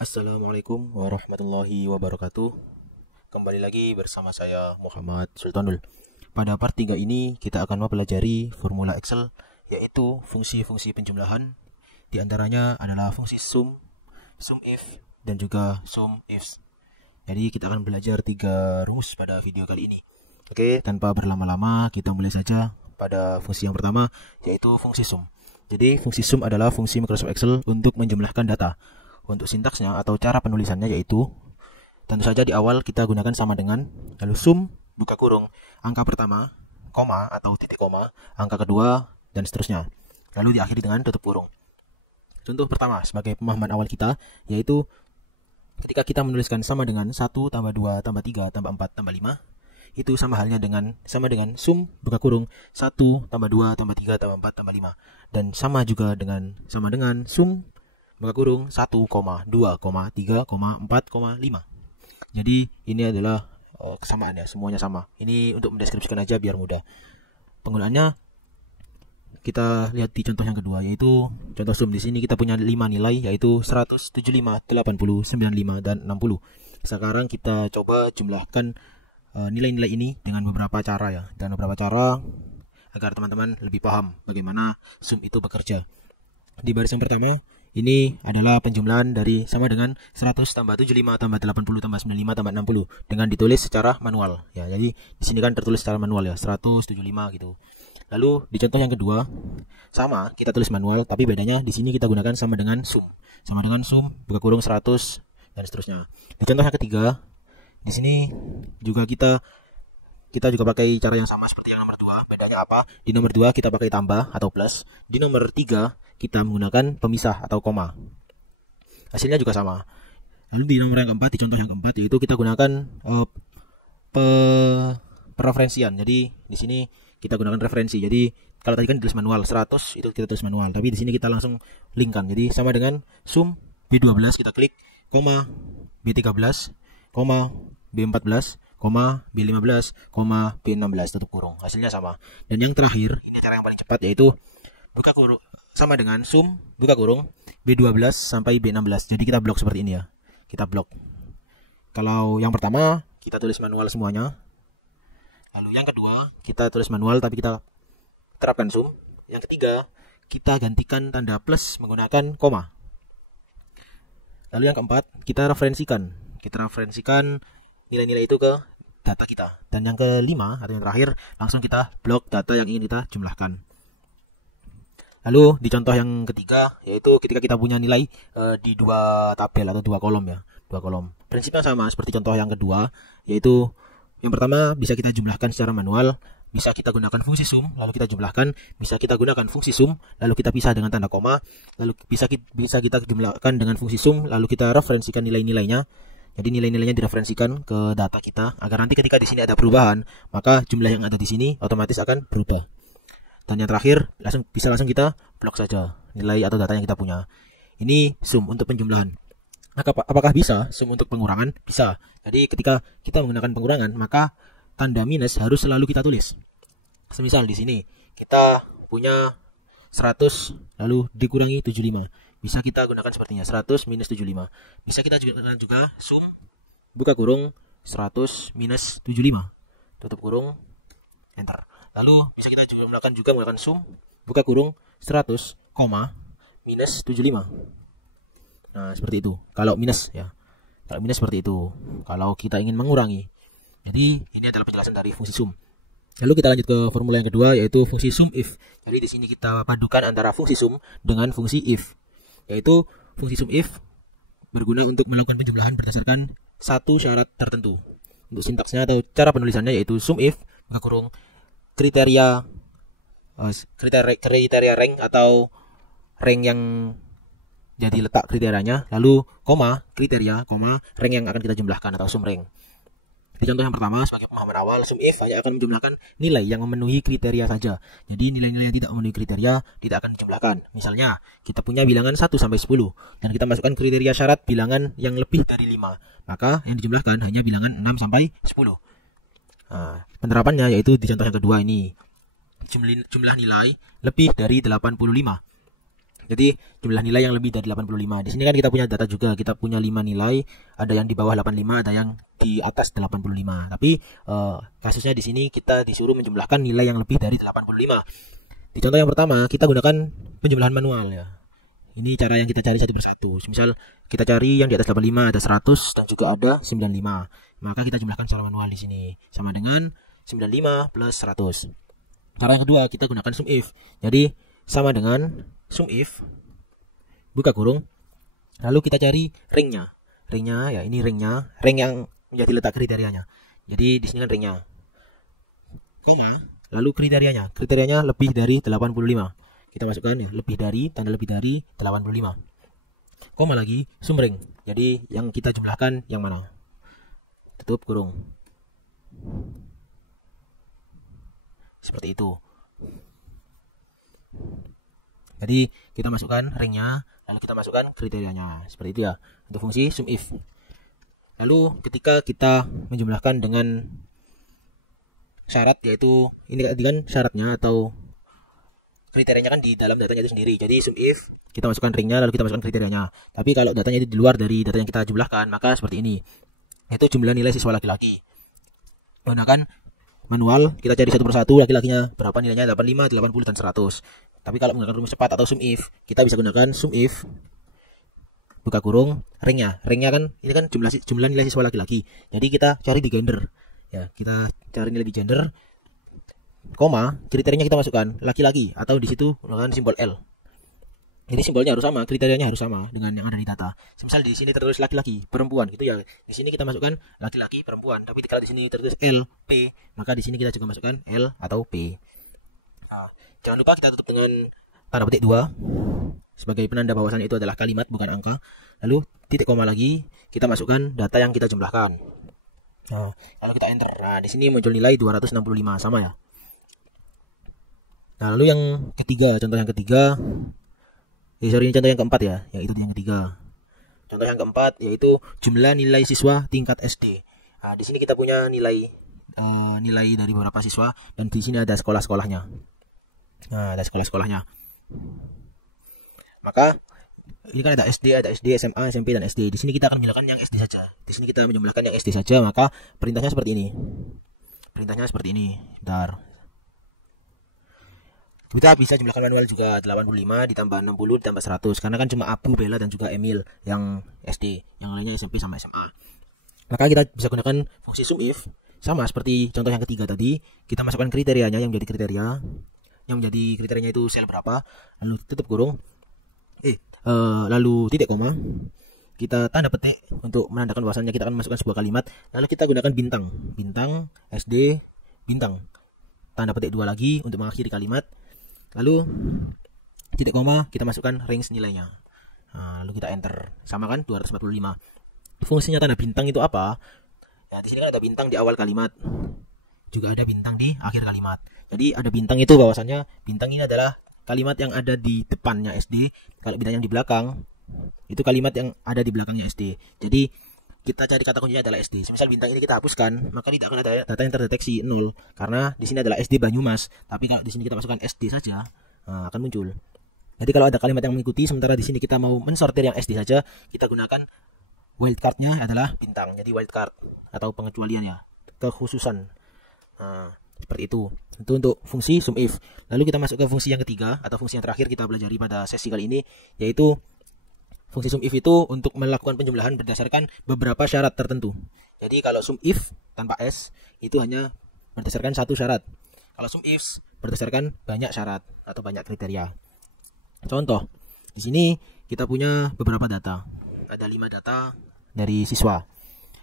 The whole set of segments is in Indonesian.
Assalamualaikum warahmatullahi wabarakatuh. Kembali lagi bersama saya Muhammad Sultanul. Pada part 3 ini kita akan mempelajari formula Excel, yaitu fungsi-fungsi penjumlahan. Di antaranya adalah fungsi sum, sum if, dan juga sum ifs. Jadi kita akan belajar 3 rumus pada video kali ini. Oke, tanpa berlama-lama kita mulai saja pada fungsi yang pertama, yaitu fungsi sum. Jadi fungsi sum adalah fungsi Microsoft Excel untuk menjumlahkan data. Untuk sintaksnya atau cara penulisannya yaitu, tentu saja di awal kita gunakan sama dengan, lalu sum, buka kurung, angka pertama, koma atau titik koma, angka kedua, dan seterusnya. Lalu diakhiri dengan tutup kurung. Contoh pertama sebagai pemahaman awal kita, yaitu ketika kita menuliskan sama dengan 1 tambah 2 tambah 3 tambah 4 tambah 5, itu sama dengan sum, buka kurung, 1 tambah 2 tambah 3 tambah 4 tambah 5. Dan sama dengan sum, buka kurung, 1, 2, 3, 4, 5. Jadi ini adalah kesamaan ya, semuanya sama. Ini untuk mendeskripsikan aja biar mudah. Penggunaannya kita lihat di contoh yang kedua, yaitu contoh sum. Di sini kita punya 5 nilai, yaitu 100, 75, 80, 95, dan 60. Sekarang kita coba jumlahkan nilai-nilai ini dengan beberapa cara ya, dan beberapa cara agar teman-teman lebih paham bagaimana sum itu bekerja. Di baris yang pertama, ini adalah penjumlahan dari sama dengan 100 tambah 75 tambah 80 tambah 95 tambah 60 dengan ditulis secara manual ya. Jadi di sini kan tertulis secara manual ya, 175 gitu. Lalu di contoh yang kedua, sama kita tulis manual, tapi bedanya di sini kita gunakan sama dengan sum. Sama dengan sum, buka kurung 100 dan seterusnya. Di contoh yang ketiga, di sini juga kita juga pakai cara yang sama seperti yang nomor 2. Bedanya apa? Di nomor 2 kita pakai tambah atau plus. Di nomor 3 kita menggunakan pemisah atau koma. Hasilnya juga sama. Lalu di nomor yang keempat, di contoh yang keempat, yaitu kita gunakan pereferensian. Jadi di sini kita gunakan referensi. Jadi kalau tadi kan ditulis manual 100 itu kita tulis manual, tapi di sini kita langsung linkkan. Jadi sama dengan sum B12 kita klik, koma B13, koma B14, koma B15, koma B16 tutup kurung. Hasilnya sama. Dan yang terakhir, ini cara yang paling cepat, yaitu buka kurung sama dengan sum, buka kurung, B12 sampai B16. Jadi kita blok seperti ini ya. Kita blok. Kalau yang pertama, kita tulis manual semuanya. Lalu yang kedua, kita tulis manual tapi kita terapkan sum. Yang ketiga, kita gantikan tanda plus menggunakan koma. Lalu yang keempat, kita referensikan. Kita referensikan nilai-nilai itu ke data kita. Dan yang kelima, atau yang terakhir, langsung kita blok data yang ingin kita jumlahkan. Lalu di contoh yang ketiga, yaitu ketika kita punya nilai di 2 tabel atau 2 kolom ya, 2 kolom. Prinsipnya sama seperti contoh yang kedua, yaitu yang pertama bisa kita jumlahkan secara manual, bisa kita gunakan fungsi sum, lalu kita jumlahkan, bisa kita gunakan fungsi sum, lalu kita pisah dengan tanda koma, lalu bisa kita jumlahkan dengan fungsi sum, lalu kita referensikan nilai-nilainya. Jadi nilai-nilainya direferensikan ke data kita agar nanti ketika di sini ada perubahan, maka jumlah yang ada di sini otomatis akan berubah. Dan yang terakhir, bisa langsung kita blok saja nilai atau data yang kita punya. Ini sum untuk penjumlahan. Apakah bisa sum untuk pengurangan? Bisa. Jadi ketika kita menggunakan pengurangan, maka tanda minus harus selalu kita tulis. Semisal di sini kita punya 100 lalu dikurangi 75. Bisa kita gunakan sepertinya 100 minus 75. Bisa kita gunakan juga sum, buka kurung, 100 minus 75. Tutup kurung, enter. Lalu bisa kita juga menggunakan sum, buka kurung, 100, koma, minus 75. Nah, seperti itu. Kalau minus ya. Kalau minus seperti itu. Kalau kita ingin mengurangi. Jadi, ini adalah penjelasan dari fungsi sum. Lalu kita lanjut ke formula yang kedua, yaitu fungsi sum if. Jadi di sini kita padukan antara fungsi sum dengan fungsi if. Yaitu fungsi sum if berguna untuk melakukan penjumlahan berdasarkan satu syarat tertentu. Untuk sintaksnya atau cara penulisannya yaitu sum if, buka kurung, kriteria rank atau rank yang jadi letak kriterianya, lalu koma kriteria, koma rank yang akan kita jumlahkan atau sum rank. Di contoh yang pertama, sebagai pemahaman awal, sum if hanya akan menjumlahkan nilai yang memenuhi kriteria saja. Jadi nilai-nilai yang tidak memenuhi kriteria tidak akan dijumlahkan. Misalnya, kita punya bilangan 1 sampai 10 dan kita masukkan kriteria syarat bilangan yang lebih dari 5. Maka yang dijumlahkan hanya bilangan 6 sampai 10. Nah, penerapannya yaitu di contoh yang kedua ini. Jumlah nilai lebih dari 85. Jadi jumlah nilai yang lebih dari 85. Di sini kan kita punya data juga, kita punya 5 nilai, ada yang di bawah 85, ada yang di atas 85. Tapi kasusnya di sini kita disuruh menjumlahkan nilai yang lebih dari 85. Di contoh yang pertama, kita gunakan penjumlahan manual ya. Ini cara yang kita cari satu persatu. Misal kita cari yang di atas 85, ada 100 dan juga ada 95. Maka kita jumlahkan secara manual di sini. Sama dengan 95 plus 100. Cara yang kedua, kita gunakan sum if. Jadi sama dengan sum if buka kurung, lalu kita cari ringnya ya, ini ring yang menjadi letak kriterianya. Jadi di sini kan ringnya, koma, lalu kriterianya lebih dari 85, kita masukkan ya, lebih dari, tanda lebih dari 85, koma lagi sum ring. Jadi yang kita jumlahkan yang mana, tutup kurung, seperti itu. Jadi kita masukkan ringnya, lalu kita masukkan kriterianya, seperti itu ya untuk fungsi sum if. Lalu ketika kita menjumlahkan dengan syarat, yaitu ini kan syaratnya atau kriterianya kan di dalam datanya itu sendiri. Jadi sum if kita masukkan ringnya, lalu kita masukkan kriterianya. Tapi kalau datanya itu di luar dari data yang kita jumlahkan, maka seperti ini, yaitu jumlah nilai siswa laki-laki. Gunakan manual, kita cari satu persatu laki-lakinya berapa nilainya, 85, 80 dan 100. Tapi kalau menggunakan rumus cepat atau sum if, kita bisa gunakan sum if buka kurung ringnya kan ini kan jumlah nilai siswa laki-laki. Jadi kita cari di gender ya, kita cari nilai di gender, koma, kriterianya kita masukkan laki-laki atau di situ menggunakan simbol L. Jadi simbolnya harus sama, kriterianya harus sama dengan yang ada di data. Misal di sini tertulis laki-laki, perempuan gitu ya. Di sini kita masukkan laki-laki, perempuan. Tapi kalau di sini tertulis L, P, maka di sini kita juga masukkan L atau P. Nah, jangan lupa kita tutup dengan tanda petik 2 sebagai penanda bahwasannya itu adalah kalimat bukan angka. Lalu titik koma lagi, kita masukkan data yang kita jumlahkan. Nah, kalau kita enter, nah di sini muncul nilai 265, sama ya. Nah, lalu yang ketiga, contoh yang ketiga, ini contoh yang keempat ya, yaitu yang ketiga. Contoh yang keempat yaitu jumlah nilai siswa tingkat SD. Nah, di sini kita punya nilai dari beberapa siswa dan di sini ada sekolah-sekolahnya. Nah, ada sekolah-sekolahnya. Maka ini kan ada SD, SMA, SMP dan SD. Di sini kita akan menjumlahkan yang SD saja. Di sini kita menjumlahkan yang SD saja, maka perintahnya seperti ini. Bentar. Kita bisa jumlahkan manual juga, 85 ditambah 60 ditambah 100. Karena kan cuma Abu, Bella dan juga Emil yang SD, yang lainnya SMP sama SMA. Maka kita bisa gunakan fungsi sum if sama seperti contoh yang ketiga tadi. Kita masukkan kriterianya yang menjadi kriteria. Yang menjadi kriterianya itu sel berapa, lalu tutup kurung. Lalu titik koma, kita tanda petik untuk menandakan bahwasannya kita akan masukkan sebuah kalimat. Lalu kita gunakan bintang SD bintang, tanda petik 2 lagi untuk mengakhiri kalimat. Lalu titik koma, kita masukkan range nilainya. Nah, lalu kita enter, sama kan 245. Fungsinya tanda bintang itu apa? Ya, di sini kan ada bintang di awal kalimat, juga ada bintang di akhir kalimat. Jadi ada bintang itu bahwasannya bintang ini adalah kalimat yang ada di depannya SD. Kalau bintang yang di belakang, itu kalimat yang ada di belakangnya SD. Jadi kita cari kata kuncinya adalah SD. Misal bintang ini kita hapuskan, maka tidak akan ada data yang terdeteksi 0 karena di sini adalah SD Banyumas. Tapi kalau di sini kita masukkan SD saja, akan muncul. Jadi kalau ada kalimat yang mengikuti, sementara di sini kita mau mensortir yang SD saja, kita gunakan wildcardnya adalah bintang. Jadi wildcard atau pengecualian ya, kekhususan. Seperti itu. Itu untuk fungsi sum if. Lalu kita masuk ke fungsi yang ketiga atau fungsi yang terakhir kita pelajari pada sesi kali ini, yaitu fungsi sum if itu untuk melakukan penjumlahan berdasarkan beberapa syarat tertentu. Jadi kalau sum if tanpa S itu hanya berdasarkan satu syarat. Kalau sum if berdasarkan banyak syarat atau banyak kriteria. Contoh, di sini kita punya beberapa data. Ada 5 data dari siswa.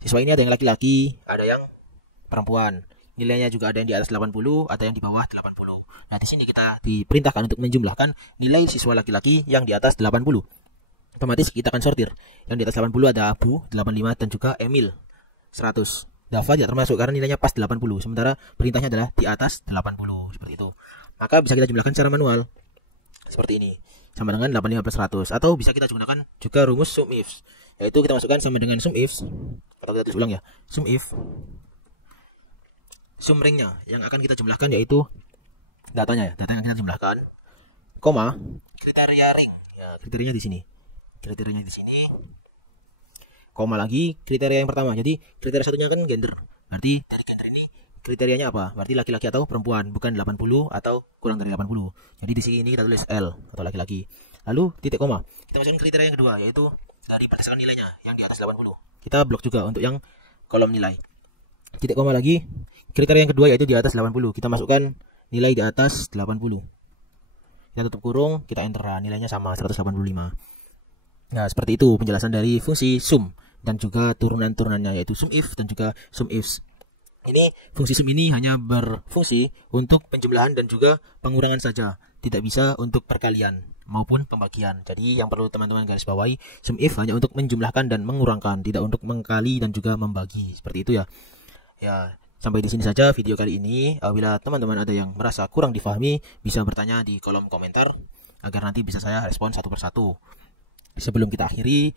Siswa ini ada yang laki-laki, ada yang perempuan. Nilainya juga ada yang di atas 80, ada yang di bawah 80. Nah, di sini kita diperintahkan untuk menjumlahkan nilai siswa laki-laki yang di atas 80. Otomatis kita akan sortir. Yang di atas 80 ada Abu 85 dan juga Emil 100. Dava tidak termasuk karena nilainya pas 80. Sementara perintahnya adalah di atas 80, seperti itu. Maka bisa kita jumlahkan secara manual. Seperti ini. Sama dengan 85 plus 100. Atau bisa kita gunakan juga rumus sum if. Yaitu kita masukkan sama dengan sum if. Atau kita tulis ulang ya. Sum if. Sum ringnya yang akan kita jumlahkan yaitu datanya ya. Data yang kita jumlahkan. Koma. Kriteria ring. kriterianya di sini. Kriterianya di sini. Koma lagi kriteria yang pertama. Jadi kriteria satunya kan gender. Berarti dari gender ini kriterianya apa? Berarti laki-laki atau perempuan, bukan 80 atau kurang dari 80. Jadi di sini kita tulis L atau laki-laki. Lalu titik koma. Kita masukkan kriteria yang kedua, yaitu dari berdasarkan nilainya yang di atas 80. Kita blok juga untuk yang kolom nilai. Titik koma lagi. Kriteria yang kedua yaitu di atas 80. Kita masukkan nilai di atas 80. Kita tutup kurung, kita enter, nilainya sama 185. Nah, seperti itu penjelasan dari fungsi sum dan juga turunan-turunannya, yaitu sum if dan juga sum ifs. Ini fungsi sum ini hanya berfungsi untuk penjumlahan dan juga pengurangan saja, tidak bisa untuk perkalian maupun pembagian. Jadi yang perlu teman-teman garis bawahi, sum if hanya untuk menjumlahkan dan mengurangkan, tidak untuk mengkali dan juga membagi. Seperti itu ya. Ya, sampai di sini saja video kali ini. Apabila teman-teman ada yang merasa kurang difahami, bisa bertanya di kolom komentar agar nanti bisa saya respon satu persatu. Sebelum kita akhiri,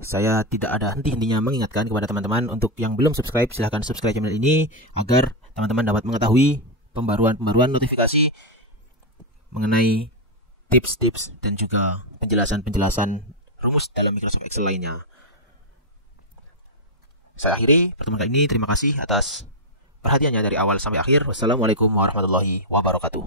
saya tidak ada henti-hentinya mengingatkan kepada teman-teman untuk yang belum subscribe, silahkan subscribe channel ini agar teman-teman dapat mengetahui pembaruan notifikasi mengenai tips-tips dan juga penjelasan-penjelasan rumus dalam Microsoft Excel lainnya. Saya akhiri pertemuan kali ini. Terima kasih atas perhatiannya dari awal sampai akhir. Wassalamualaikum warahmatullahi wabarakatuh.